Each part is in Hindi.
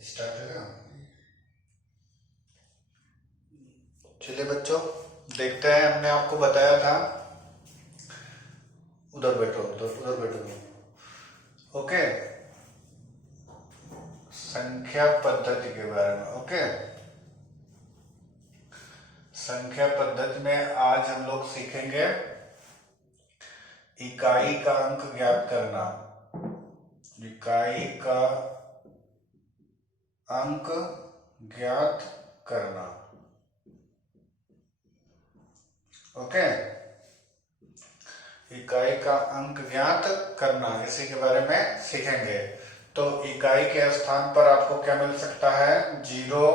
स्टार्ट है ना। चलिए बच्चों, देखते हैं। हमने आपको बताया था, उधर बैठो, उधर उधर बैठो तुम। ओके, संख्या पद्धति के बारे में। ओके, संख्या पद्धति में आज हम लोग सीखेंगे इकाई का अंक ज्ञात करना। इकाई का अंक ज्ञात करना। ओके, इकाई का अंक ज्ञात करना, इसी के बारे में सीखेंगे। तो इकाई के स्थान पर आपको क्या मिल सकता है? 0,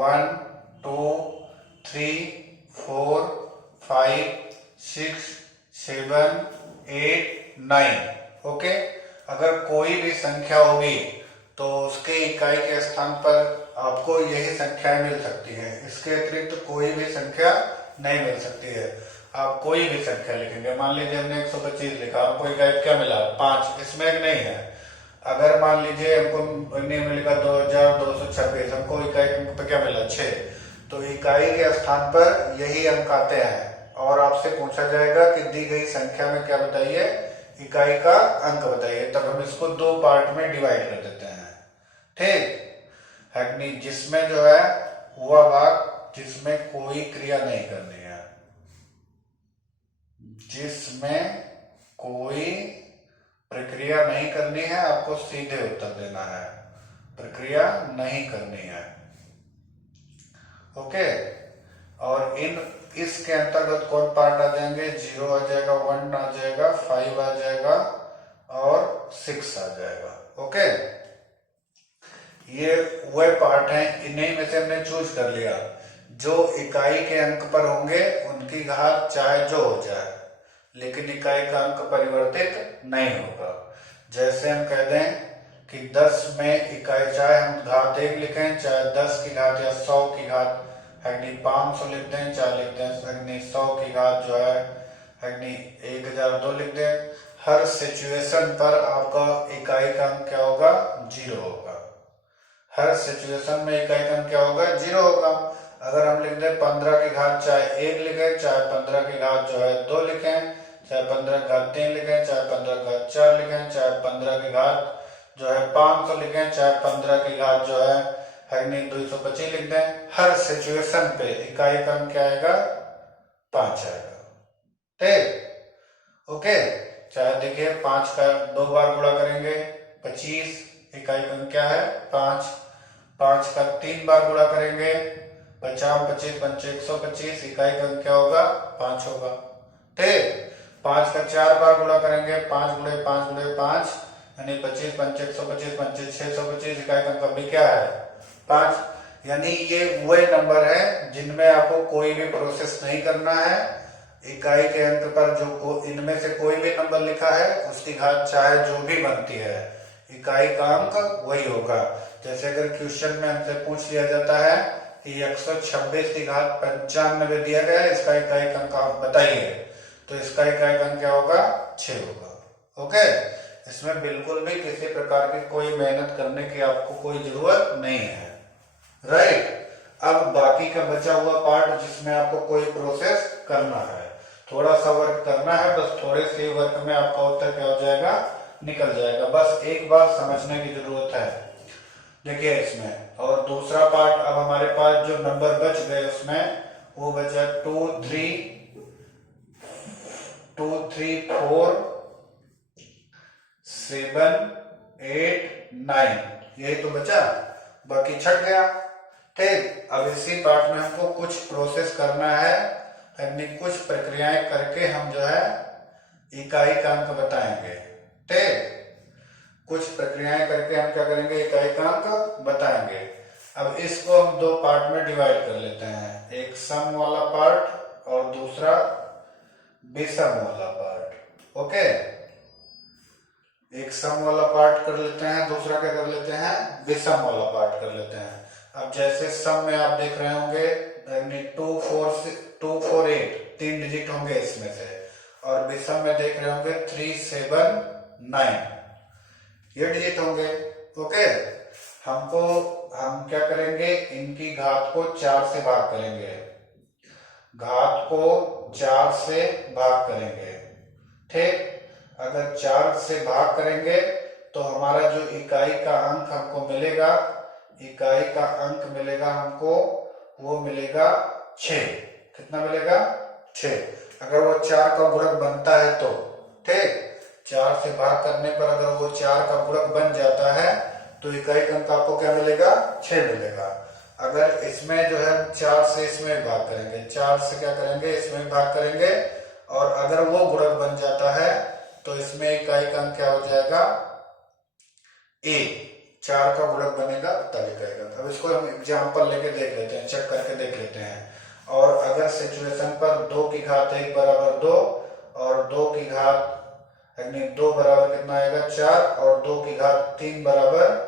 1, 2, 3, 4, 5, 6, 7, 8, 9। ओके, अगर कोई भी संख्या होगी तो उसके इकाई के स्थान पर आपको यही संख्याएं मिल सकती हैं। इसके अतिरिक्त कोई भी संख्या नहीं मिल सकती है। आप कोई भी संख्या लिखेंगे, मान लीजिए हमने 125 लिखा, आपको इकाई क्या मिला? 5। इसमें एक नहीं है। अगर मान लीजिए हमको हमने लिखा 2226, हमको इकाई अंक पे क्या मिला? 6। तो इकाई के स्थान पर यही अंक आते हैं और आपसे पूछा जाएगा कि दी गई संख्या में क्या बताइए? इकाई का अंक बताइए। तब हम इसको दो पार्ट में डिवाइड कर देते हैं। ठीक है, जिसमें जो है वह भाग जिसमें कोई क्रिया नहीं करनी है, जिसमें कोई प्रक्रिया नहीं करनी है, आपको सीधे उत्तर देना है, प्रक्रिया नहीं करनी है। ओके, और इसके अंतर्गत कौन पार्ट आ जाएंगे? 0 आ जाएगा, 1 आ जाएगा, 5 आ जाएगा और 6 आ जाएगा। ओके, ये वह पार्ट है, इन्हीं में से हमने चूज कर लिया। जो इकाई के अंक पर होंगे उनकी घात चाहे जो हो जाए, लेकिन इकाई का अंक परिवर्तित नहीं होगा। जैसे हम कह दें कि 10 में इकाई, चाहे हम घात 1 लिखें, चाहे 10 की घात या 100 की घात 500 लिख दें, चाहे लिख दें 100 की घात जो है 1002 लिख दें, हर सिचुएशन पर आपका इकाई का अंक क्या होगा? 0 होगा। हर सिचुएशन में इकाई का अंक क्या होगा? 0 होगा। अगर हम लिख दें 15 की घात चाहे 1 लिखें, चाहे 15 की घात जो है 2 लिखें, चाहे 15 की घात 3 लिखें, चाहे 15 की घात 4 लिखें, चाहे 15 की घात जो है 500 लिखें, चाहे 15 की घात जो है 225 लिख दें, हर सिचुएशन पे इकाई का अंक क्या आएगा? 5 आएगा। ठीक, ओके। चाहे देखिए 5 का 2 बार गुणा करेंगे 25, इकाई का अंक क्या है? 5। 5 का 3 बार गुणा करेंगे 50, 25 पंचे 125, इकाई का अंक क्या होगा? 5 होगा। ठीक, 5 का 4 बार गुणा करेंगे 5 गुणे 5 गुणे 5 यानी 25 पंचे 125 पंचे 625, इकाई का अंक भी क्या है? 5। यानी ये वही नंबर है जिनमें आपको कोई भी प्रोसेस नहीं करना है। इकाई के अंक पर जो इनमें से कोई भी नंबर लिखा है उसकी घात चाहे जो भी बनती है, इकाई का अंक वही होगा। जैसे अगर क्वेश्चन में हमसे पूछ लिया जाता है कि 126 की घात 95 दिया गया है, इसका इकाई का अंक आप बताइए, तो इसका इकाई का अंक क्या होगा? 6 होगा। ओके, इसमें बिल्कुल भी किसी प्रकार की कोई मेहनत करने की आपको कोई जरूरत नहीं है। राइट, अब बाकी का बचा हुआ पार्ट जिसमें आपको कोई प्रोसेस करना है, थोड़ा सा वर्क करना है, बस थोड़े से वर्क में आपका उत्तर क्या हो जाएगा? निकल जाएगा। बस एक बार समझने की जरूरत है। देखिए इसमें, और दूसरा पार्ट अब हमारे पास जो नंबर बच गए उसमें वो बचा 2, 3, 4, 7, 8, 9, यही तो बचा, बाकी छट गया। ठीक, अब इसी पार्ट में हमको कुछ प्रोसेस करना है, यानी कुछ प्रक्रियाएं करके हम जो है इकाई का अंक बताएंगे। ठीक, कुछ प्रक्रियाएं करके हम क्या करेंगे? इकाई का अंक बताएंगे। अब इसको हम दो पार्ट में डिवाइड कर लेते हैं, एक सम वाला पार्ट और दूसरा विषम वाला पार्ट। ओके, एक सम वाला पार्ट कर लेते हैं, दूसरा क्या कर लेते हैं? विषम वाला पार्ट कर लेते हैं। अब जैसे सम में आप देख रहे होंगे 2, 4, 8 3 डिजिट होंगे इसमें से, और विषम में देख रहे होंगे 3, 7, 9 ये डिजिट होंगे। ओके, हमको हम क्या करेंगे, इनकी घात को 4 से भाग करेंगे, घात को 4 से भाग करेंगे। ठीक, अगर 4 से भाग करेंगे तो हमारा जो इकाई का अंक हमको मिलेगा, इकाई का अंक मिलेगा हमको, वो मिलेगा 6। कितना मिलेगा? 6। अगर वो 4 का गुणक बनता है तो, ठीक, 4 से भाग करने पर अगर वो 4 का गुणक बन जाता है तो इकाई का अंक आपको क्या मिलेगा? 6 मिलेगा। अगर इसमें जो है 4 से इसमें भाग करेंगे, 4 से क्या करेंगे, इसमें भाग करेंगे, और अगर वो गुणक बन जाता है तो इसमें इकाई का अंक क्या हो जाएगा? 1। 4 का गुणक बनेगा तब इकाई का अंक। अब इसको हम एग्जाम्पल लेके देख लेते हैं, चेक करके देख लेते हैं। और अगर सिचुएशन पर 2 की घात 1 बराबर 2 और 2 की घात यानी 2 बराबर कितना आएगा? 4 और 2 की घात 3 बराबर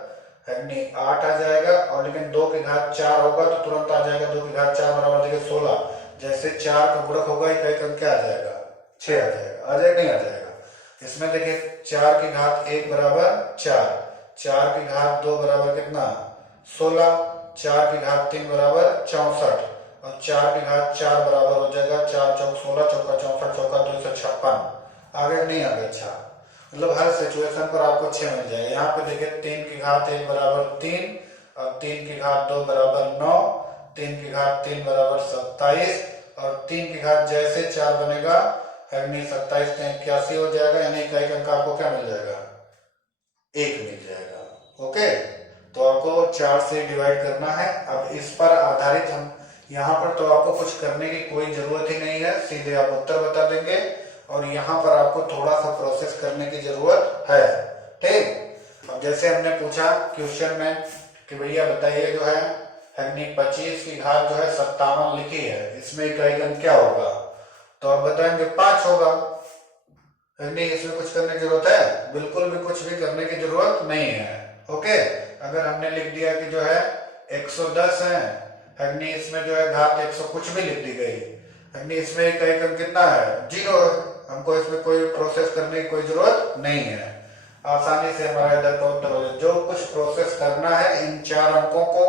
यानी 8 आ जाएगा। और लेकिन 2 की घात 4 होगा तो तुरंत आ जाएगा 2 की घात 4 बराबर देखिए 16। जैसे 4 का गुणक होगा इकाई का अंक क्या आ जाएगा? 6 आ जाएगा। आ जाएगा नहीं आ जाएगा? इसमें देखिए 4 की घात 1 बराबर 4, 4 की घात 2 बराबर कितना? 16, 4 की घात 3 बराबर 64 और 4 की घात 4 बराबर हो जाएगा 4 चौक 16, चौका 64, चौका 256। आगे नहीं आगे? अच्छा, मतलब हर सिचुएशन पर आपको 6 मिल जाएगा। यहाँ पे देखिए 3 की घात 1 बराबर 3 और 3 की घात 2 बराबर 9, 3 की घात 3 बराबर 27 और 3 की घात जैसे 4 बनेगा यानी 27 से 81 हो जाएगा, यानी इकाई का अंक आपको क्या मिल जाएगा? 1 मिल जाएगा। ओके, तो आपको 4 से डिवाइड करना है। अब इस पर आधारित हम यहाँ पर तो आपको कुछ करने की कोई जरूरत ही नहीं है, सीधे आप उत्तर बता देंगे और यहाँ पर आपको थोड़ा सा प्रोसेस करने की जरूरत है। ठीक, अब जैसे हमने पूछा क्वेश्चन में कि भैया बताइए जो है 25 की घात जो है 57 लिखी है, इसमें इकाई का अंक क्या होगा? तो आप बताएंगे 5 होगा। नहीं, इसमें कुछ करने की जरूरत है? बिल्कुल भी कुछ भी करने की जरूरत नहीं है। ओके, अगर हमने लिख दिया कि जो है 110 है, इसमें जो है घात 100 कुछ भी लिख दी गई, इसमें इकाई का अंक कितना है? 0 है। हमको इसमें कोई प्रोसेस करने की कोई जरूरत नहीं है, आसानी से हमारा इधर का उत्तर हो जाए। जो कुछ प्रोसेस करना है इन 4 अंकों को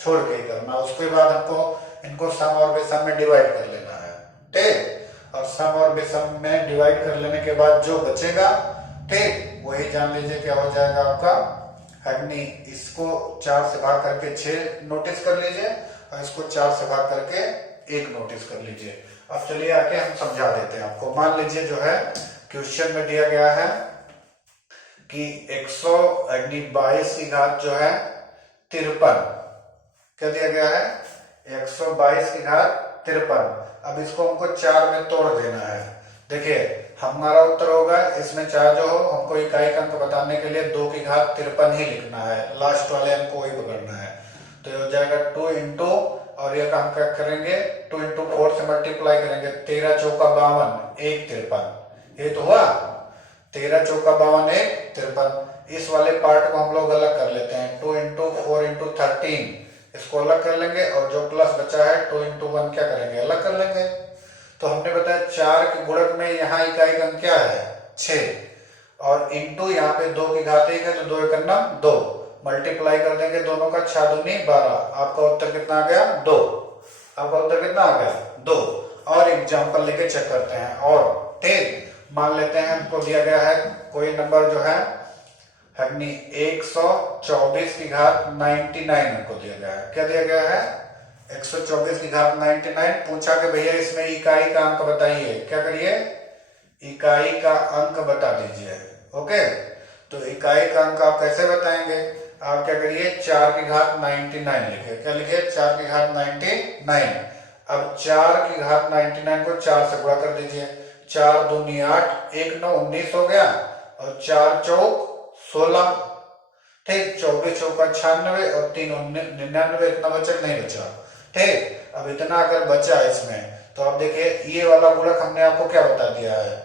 छोड़ के करना, उसके बाद हमको इनको सम और विषम में डिवाइड कर लेना है। ठीक, और सम और विषम में डिवाइड कर लेने के बाद जो बचेगा, ठीक, वही जान लीजिए क्या हो जाएगा आपका। इसको 4 से भाग करके 6 नोटिस कर लीजिए और इसको 4 से भाग करके 1 नोटिस कर लीजिए। अब चलिए आके हम समझा देते हैं आपको। मान लीजिए जो है क्वेश्चन में दिया गया है कि 122 की घात जो है 53, क्या दिया गया है? 122 की घात 53। अब इसको हमको 4 में तोड़ देना है। देखिए हमारा उत्तर होगा, इसमें 4 जो हो, हमको इकाई का अंक बताने के लिए 2 की घात 53 ही लिखना है, लास्ट वाले अंक को ही पकड़ना है। तो ये हो जाएगा 2 इंटू, और ये काम क्या करेंगे, 2 इंटू 4 से मल्टीप्लाई करेंगे, 13 चौका 52, 1 53। ये तो हुआ 13 चौका 52, 1 53। इस वाले पार्ट को हम लोग अलग कर लेते हैं, 2 इंटू 4 इंटू 13, इसको अलग कर लेंगे और जो प्लस बचा है 2 इंटू 1 क्या करेंगे, अलग कर लेंगे। तो हमने बताया 4 के गुणक में यहाँ इकाई का अंक क्या है? 6, और इंटू यहाँ पे 2 की घात 1 है तो 2 1 2, मल्टीप्लाई कर देंगे दोनों का, 6 दूनी 12। आपका उत्तर कितना आ गया? 2। आपका उत्तर कितना आ गया? 2। और एग्जाम्पल लेके चेक करते हैं। और ठीक, मान लेते हैं हमको दिया गया है कोई नंबर जो है 124 की घात 99 हमको दिया गया है। क्या दिया गया है? 124 की घात 99। पूछा कि भैया इसमें इकाई का अंक बताइए। क्या करिए? इकाई का अंक बता दीजिए। ओके, तो इकाई का अंक आप कैसे बताएंगे? आप क्या करिए, 4 की घात 99 लिखे। क्या लिखे? 4 की घात 99। अब 4 की घात 99 को 4 से गुणा कर दीजिए, 4 दूनी 8, 1 9 19 हो गया और 4 चौक 16। ठीक, 24 चौका 96 और 3 99, इतना बचा नहीं बचा। ठीक, अब इतना अगर बचा इसमें तो आप देखिए ये वाला गुणक हमने आपको क्या बता दिया है,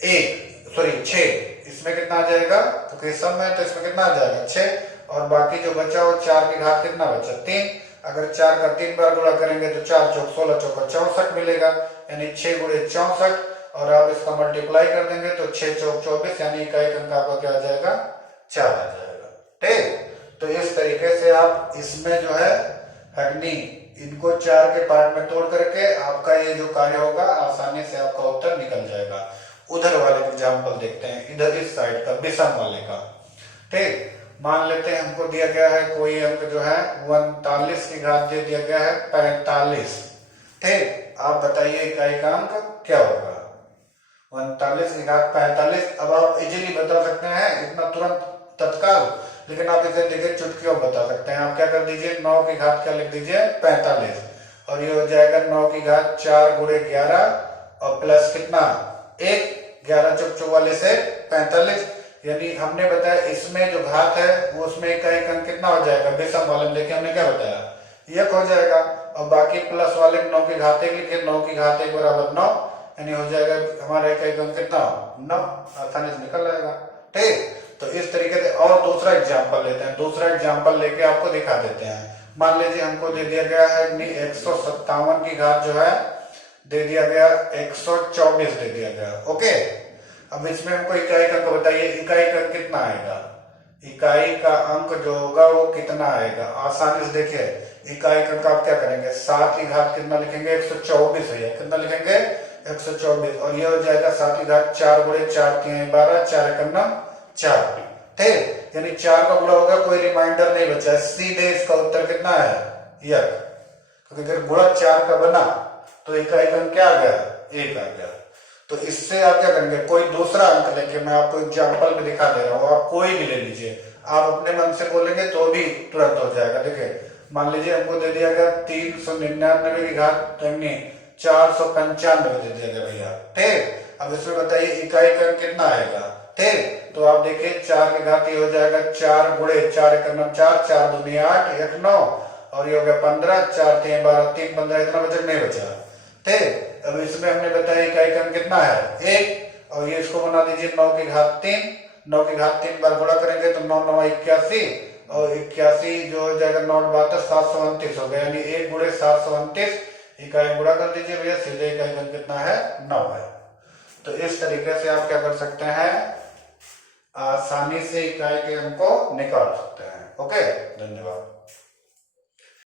6। इसमें कितना आ जाएगा? तो सम है तो इसमें कितना आ जाएगा? 6। और बाकी जो बचा वो 4 की घात कितना बचा? 3। अगर 4 का 3 बार गुणा करेंगे तो 4 चौक 16, चौका 64 मिलेगा, यानी 6 गुणे 64। और आप इसका मल्टीप्लाई कर देंगे तो 6 चौक 24, यानी इकाई का अंक आपका क्या आ जाएगा? 4 आ जाएगा। ठीक, तो इस तरीके से आप इसमें जो है अग्नि इनको 4 के पार्ट में तोड़ करके आपका ये जो कार्य होगा आसानी से आपका उत्तर निकल जाएगा। उधर वाले एग्जाम्पल देखते हैं, इधर इस साइड का विषम वाले का। ठीक, मान लेते हैं हमको दिया गया है कोई अंक जो है 39 की घात दे दिया गया है 45। ठीक, आप बताइए इकाई का अंक क्या होगा? 39 की घात 45। अब आप इजीली बता सकते हैं, इतना तुरंत तत्काल, लेकिन आप इसे देखिए चुटकियों बता सकते हैं। आप क्या कर दीजिए, 9 की घात क्या लिख दीजिए 45, और ये हो जाएगा 9 की घात 4 गुणे 11 और प्लस कितना 1, 11 चौक 44 से 45। यानी हमने बताया इसमें जो घात है वो उसमें इकाई का अंक कितना हो जाएगा, विषम वाले में देखिए हमने क्या बताया 1 हो जाएगा, और बाकी प्लस वाले 9 की घात 1 लिखे, 9 की घात 1 बराबर 9, यानी हो जाएगा हमारा इकाई का अंक कितना 9, आसानी से निकल जाएगा। ठीक, तो इस तरीके से और दूसरा एग्जाम्पल लेते हैं, दूसरा एग्जाम्पल लेके आपको दिखा देते हैं। मान लीजिए हमको दे दिया गया है 157 की घात जो है दे दिया गया 124 दे दिया गया। ओके, अब इसमें हमको इकाई का अंक बताइए, इकाई का अंक कितना आएगा, इकाई का अंक जो होगा वो कितना आएगा? आसानी से देखिए इकाई का अंक आप क्या करेंगे, 7 की घात कितना लिखेंगे 124 है, कितना लिखेंगे 124, और ये हो जाएगा 7 की घात 4 गुणे 4 3 12 4 करना 4। ठीक, यानी 4 का गुणा होगा, कोई रिमाइंडर नहीं बचा, सीधे इसका उत्तर कितना है 1, क्योंकि अगर गुणा 4 का बना तो इकाई का अंक क्या आ गया 1 आ गया। तो इससे आप क्या करेंगे, कोई दूसरा अंक लेके, मैं आपको एग्जाम्पल में दिखा दे रहा हूँ, आप कोई भी ले लीजिए, आप अपने मन से बोलेंगे तो भी तुरंत हो जाएगा। देखिए मान लीजिए हमको दे दिया गया 399 की घात 495 दे दिया गया भैया। ठीक, अब इसमें बताइए इकाई का अंक कितना आएगा? ठीक, तो आप देखिए 4 की घात ये हो जाएगा 4 गुणे 4 करना 4, 4 दूनी 8 1 9, और ये हो गया 15, 4 3 12 3 15, इतना बचत नहीं बचा। ठीक, अब इसमें हमने बताया इकाई का अंक कितना है 1, और ये इसको बना दीजिए 9 की घात 3, 9 की घात 3 बार गुणा करेंगे तो 9 9 81, और 81 जो हो जाएगा 9 72 729 हो गया, यानी 1 गुणे 729 इकाई गुणा कर दीजिए भैया, सीधे इकाई का अंक कितना है 9 है। तो इस तरीके से आप क्या कर सकते हैं, आसानी से इकाई के अंक को निकाल सकते हैं। ओके, धन्यवाद।